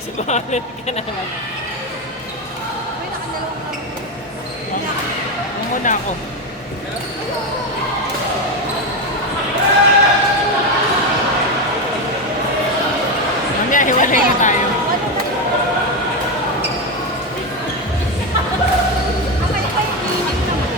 Sumalit ka naman. May nakadalawang kami. Yung muna ako. Mamaya, hiwalay na tayo. Okay, pa yung init naman.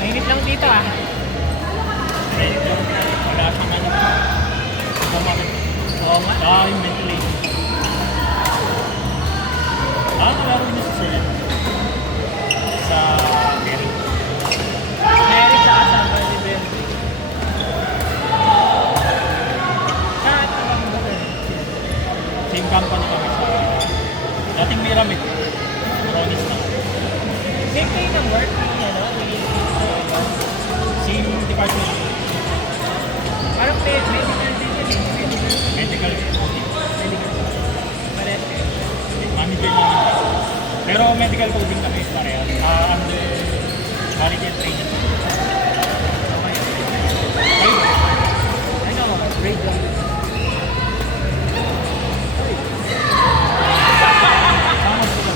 Mainit lang dito ah. Mainit lang. Wala siyang ano. Kumakit. Oo nga. Yung ventilation. Nalaro niya sa Sir. Sa Berry. Mary tsaka sa Baliber. Saan ka lang ba? Same company kami sa dating Miramit. Ronis na. Same kayo ng work ni ano? Same department. Parang medical din yun eh. Medical. Pares kayo. Manager namin. Pero medical coding kami pareha. Under quality and training. Ayun. Ano? Grade lang. Tama sila.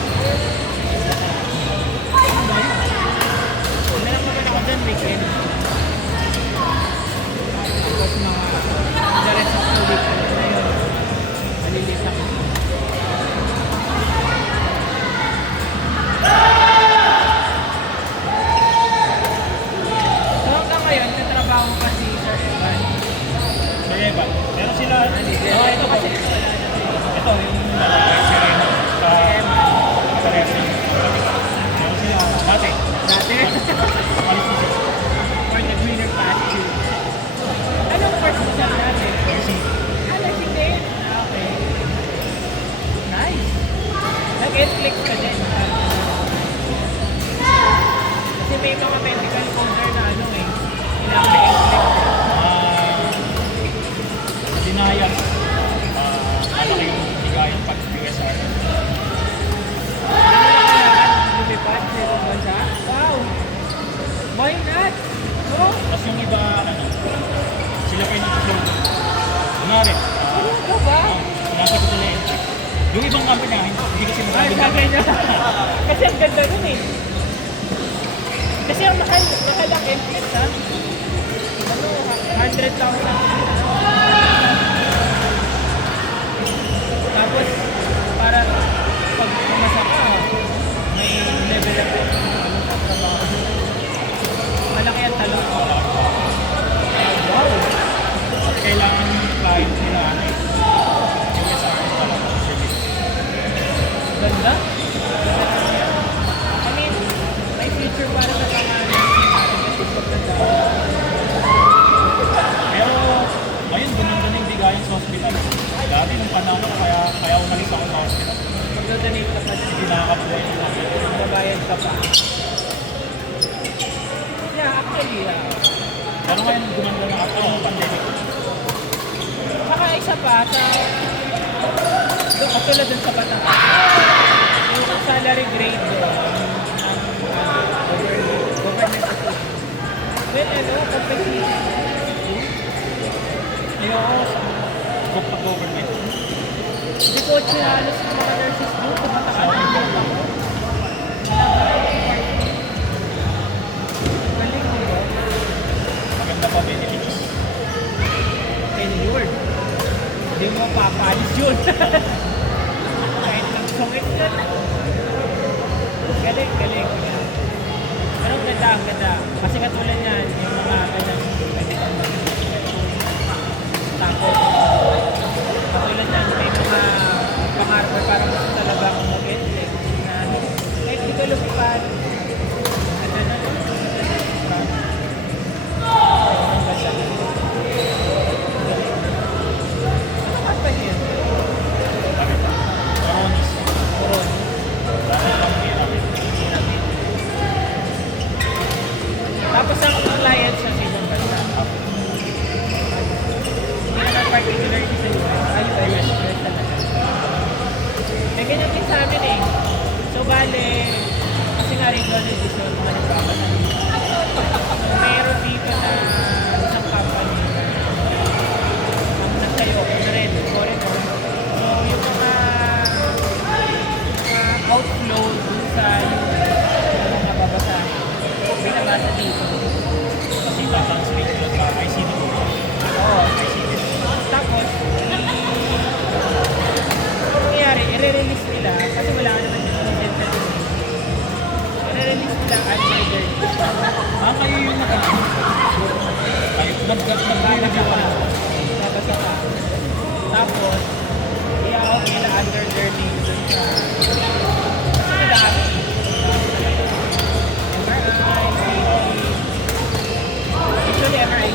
Meron naman ako dyan weekend. Tapos mga the rest of the week na yun. Malilit ako. So hanggang ngayon, natrabaho pa si Sir Evan. Sir Eva. Pero sila, Ito kasi wala na. ito yung si Reno sa wrestling. Pero sila, dati. Dati. Alis na sila. For the greener pasture. Anong first mo siya dati? Mercy. Nursing din. Okay. Nice. Nag-Netflix ka din. Kasi may mga medical counter na ano eh. Kailangan may Netflix. Dinayas. Malaki yung bigayan pag USR. Ano na kailangan lumipad sa ibang bansa? Wow! Why not? Oh, Tapos yung iba, sila pa yung nag-float. Kunwari, ano ka ba? nasagot nila yung entry. Yung ibang company na, hindi kasi Ay, masabi sabi niya. Kasi ang ganda nun eh. Kasi ang nakalang Netflix ha. Ano, 100,000 Tapos, para pag pumasa ka, may level up yung trabaho. Malaki ang talong. Wow! At kailangan yung client nila, USR talaga. Ganda. I mean, may future para sa mga nursing natin kasi pag ganda. Pero, ngayon, ganun na yung bigayan sa hospital. Dati, nung panahon ko, kaya umalis ako sa hospital. Magdodonate ka pa din. Hindi nakakabuhay nila. Babayad ka pa. Yeah, actually, Pero ngayon, gumanda na ako, pandemic. saka isa pa sa katulad dun sa Batangas. Yung salary grade doon ng government officials. Well, competition. Ayoko sa government. Hindi ko halos yung mga nurses doon, tumatakas ng job ako. Galing mo ba? Maganda pa benefits. Tenured. Hindi mo papalis yun. Kahit nagsungit ka na. Galing, galing. Pero ang ganda, ang ganda. Kasi katulad yan, yung mga ganyang pwede kang tapos, katulad yan, may mga pangarap or parang gusto talaga akong mag-edit na kahit di ka lumipat, ano na, ang ganda. Ano company yun? Coronis. Coron. Dahil pang Miramit. Tapos ang client sa ibang bansa. Hindi naman particularly sa US. US talaga. Eh, ganyan din sa amin eh. So, bale, kasi nga rin doon edition mga nagbabasa. So, meron dito na isang company ang nasayo ko na rin, foreigner. So, yung mga outflow dun sa yung mga babasahin, binabasa dito. Kasi tatranslate nila sa ICD ko. Oo, tapos, nangyari, i-release nila, kasi wala ka naman yung central domain. I-release nila at their Kayo yung nag-review ka na. babasa ka. Tapos, i-out nila under their name dun sa kasi MRI, usually MRI.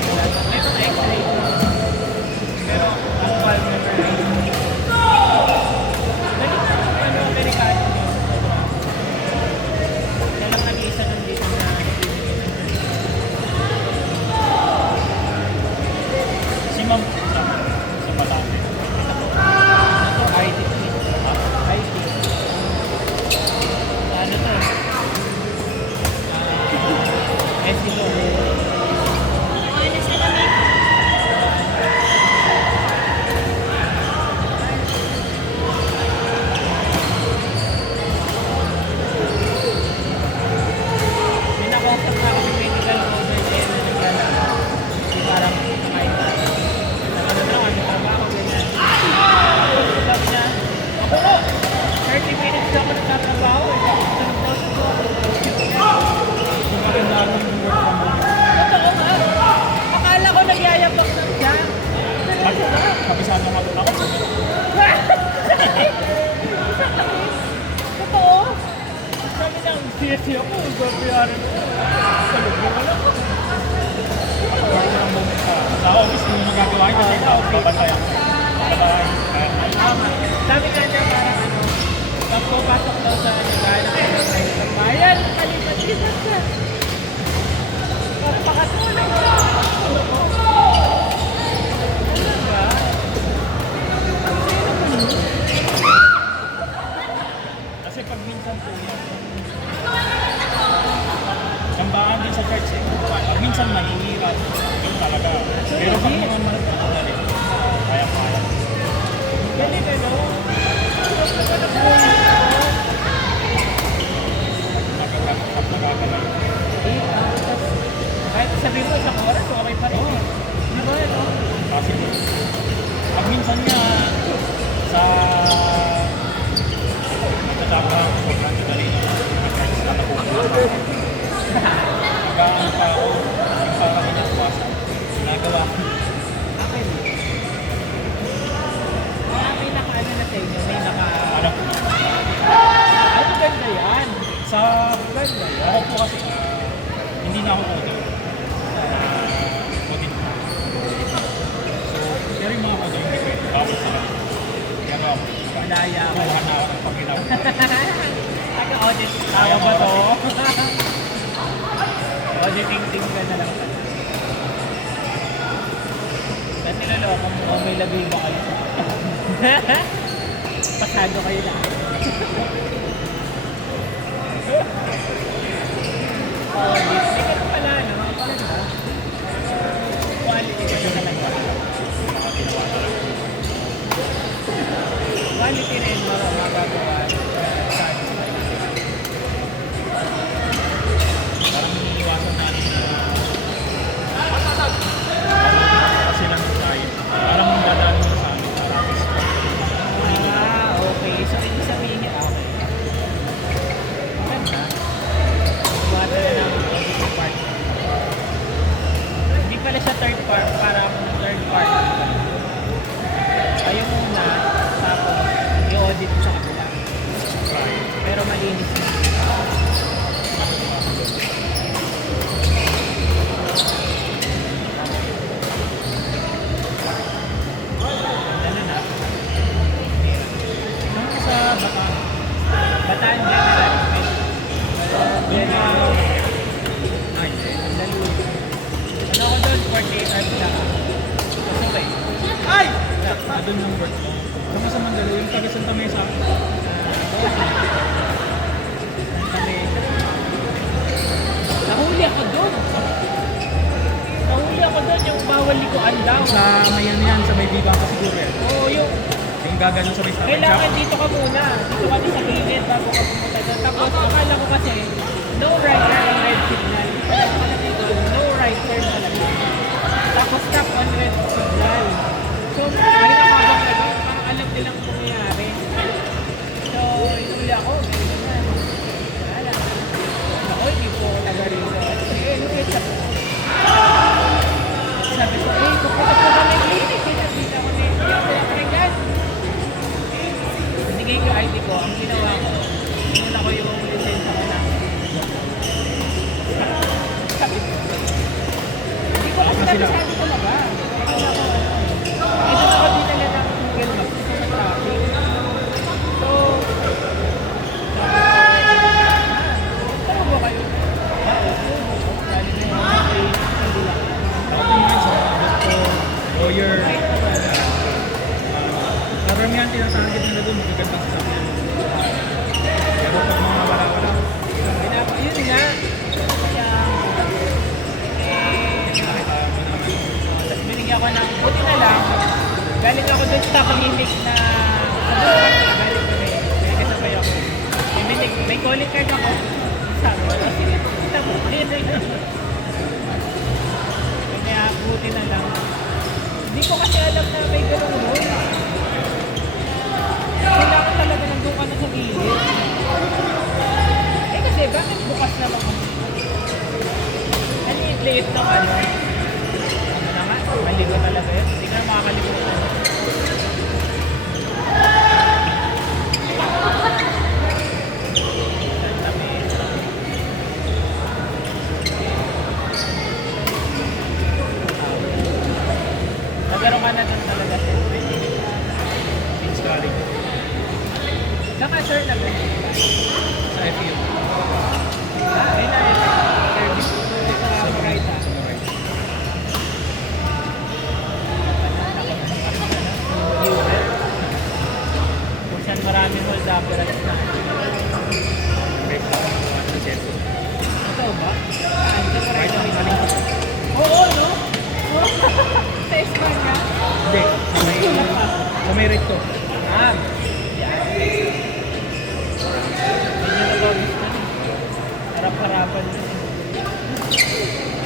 May mga X-ray. Pero, ang one MRI. Ganito ang Amerikano nyo. Kaya lang nag-iisa nandito na Si Ma'am sa Balate. ito, IT. IT. Ano to? Estilo. Honest na kami. Pinakausap na kami medical cover na yan na naglalaro. Hindi parang kumain na. Ano na ano trabaho, ganyan. Tapos sabi niya, ako ko, 30 minutes na ako nagtatrabaho eh. Tapos tulog daw sa Yung maganda ng work from home. totoo nga. Akala ko nagyayapak na siya. Kabisado nga ako. Totoo. Sabi niya, busy ako. Gabriyarin mo. Tulog mo wala ko. Work from home sa office, hindi mo magagawa yun kasi babantayan. Tama. Sabi nga niya parang ano, pag pupasok daw sa naghahanap ng price ng bayan, kalipat-lipat siya. Pagpakatulog siya. Ano ko? Ano ba? Kasi pag minsan po yan, sambaan din sa church eh. Pag minsan manihirap, yun talaga. Pero pag naman madali, kaya-kaya. Galing ano? Nagagalaw. Kahit sabihin mo isang oras, okay pa rin. Di ba ito? Kasi pag minsan nga sa nagtatapang sobrang madali mag-charge na napupunta. Nag-aano pa ako, yung parang inaswasan. Ginagawa ko. Akin. May naka-ano na sa inyo, may naka... Ano? Ay, ganda yan. Sa Ganda yan. ako po kasi hindi na ako audio. Audit na. So, pero yung mga audio yung depende. Bawal sa lahat. Pero ako, Malaya ka. kuha na ako ng pag-ilaw. Taga-audit. Tawa ba to? Auditing-ting ka na lang pala. Ba't niloloko mo? O may labi ba kayo? Pasado kayo lang. Audit. May ganun pala, no? Maganda. Quality ka talaga. Quality rin mga magagawa sa Parang iniiwasan natin na kasi lang yung client. Parang dadaan mo sa amin para okay. So, ibig sabihin niya, okay. doon yung work mo. Saka sa Mandalo, yung taga Santa Mesa. Kami. Nahuli ako doon. Yung bawal likuan daw. Sa may ano yan, sa may Viva ka siguro yan. Oo, yung Yung gaganon sa may stop and shop. kailangan dito ka muna. Dito ka sa gilid bago ka pumunta doon. Tapos akala ko kasi, no right turn on red signal. No right turn talaga. Tapos stop on red signal. So, may nakabang na doon. Parang alam nilang mangyayari. So, inuli ako. Ganyan na. Wala. Ako, hindi po ako taga rito. Look at that. Sabi ko, pupunta po kami clinic. Kita kami. Hindi ako pinapakinggan. Binigay ko ID ko. Ang ginawa ko, inuna ko yung lisensya ko na. Sabi ko, hindi ko kasi sabi talaga. Ito ako di talaga ng Google Maps kasi sa traffic. So, tara ba kayo? Galing na yung mga train. Hindi lang. Ako naman sa mga doktor, lawyer, karamihan tinasakit nila doon, magagandang sasakyan. Pero pag mga wala-wala, Yun nga. Kaya, tapos binigyan ko ng buti na lang. Galing ako doon sa pamimik na galing ko rin. May kasabay ako. May calling card ako. Sabi ko, sige, kita mo. Kaya buti na lang. Hindi ko kasi alam na may ganun rule. Kailangan talaga nandun ka na sa gilid. Eh kasi bakit bukas naman kami? Ano yung liit ng ano? Ano na nga? Maligo talaga yun. Hindi ka na makakalimutan. Santa Mesa. Nagkaroon ka na dun talaga siyempre. means galing Saka sir na ba? sa FU. Ay na yun. Service. Sa right ha. Kung saan maraming hold upperers na. May pakakuha sa cellphone. Ito ba? Saan? Sa Kahit right ang ha? galing ko. Oo, no? Sa Espanya? Hindi, sa may recto. Ah, yan. Medyo nabagis na. Harap-harapan na.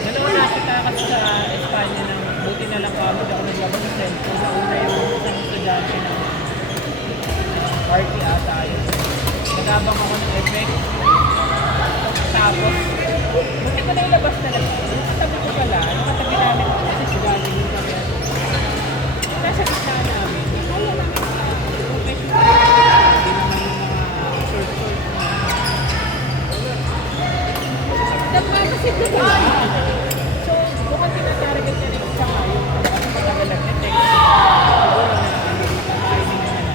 Dalawa nakita kasi sa Espanya na buti na lang kami ako naglabas sa cellphone. Nauna yung isang estudyante ng party ata yun. Nagabang ako ng effect. Tapos, buti ko na ilabas talaga. Yung katabi ko pala, yung katabi namin kasi estudyante yung kami. Nasa gitna namin. Kaya namin professional. Hindi naman yung mga short-short na. Nagmamasid na ba? So, bukod tinatarget ka rin sa kayo. Kasi matagal nag-detect. Siguro na nakakainin na naman.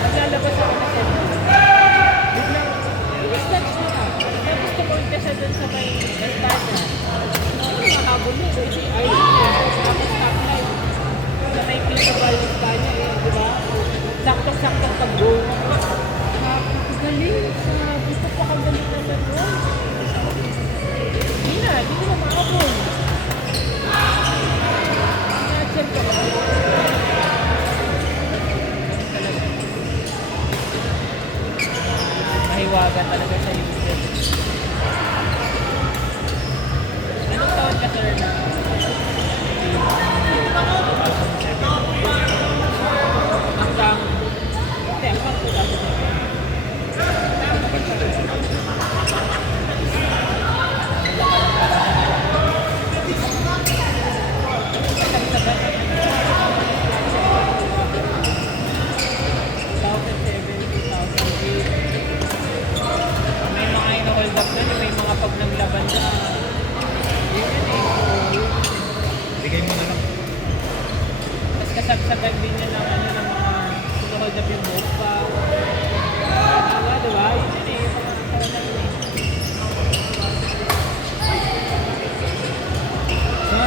Naglalabas ako na cellphone. Biglang, i-snatch na ka. Tapos tumoy ka siya dun sa may Espanya. Nakahabol mo. Kasi tapos stoplight. Sa may principal Espanya di ba? Sakto-sakto pag-go. Galing. Gusto pa kang galing naman doon. Hindi na maabol. Snatcher ka ba? Mahiwaga talaga sa user. Anong taon ka sir na?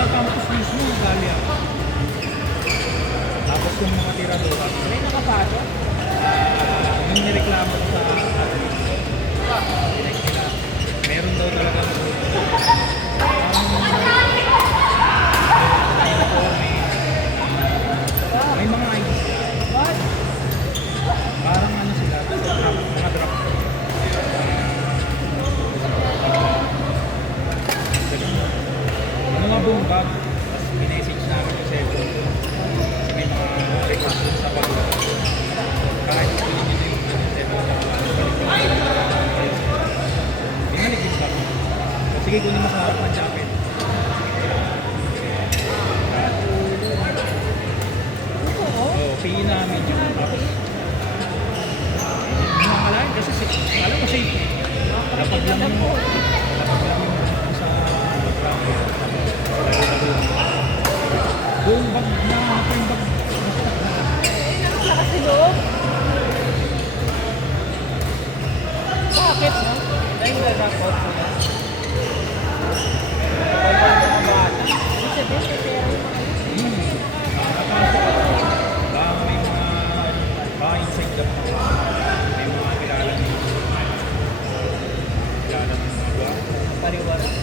Hanggang 20 Tapos yung mga tira doon, May nakapasok? yung nireklamo ko sa atin, like nila, meron daw talaga may mga ID sila. What? Parang ano sila, mga drop. Mga buong bag, tapos minessage namin yung cellphone ko. Kasi may mga request dun sa bag. Kahit hindi nyo yung cellphone ko, balik yung binalik yung bag. So, sige, kunin mo sa harapan namin. Oo, pay namin yun. Tapos, hindi mo akalain kasi alam ko safe. Lapag lang mo. Lapag lang mo sa traffic. Buong bag na hanap yung bag. Nasa kasi loob? Bakit, no? Dahil nag-report ko na. Kapag wala mga bata. Ibig sabihin, may pera yung mga Baka may mga inside the may mga kilala nyo. Kilala ng mga bag. pariwara.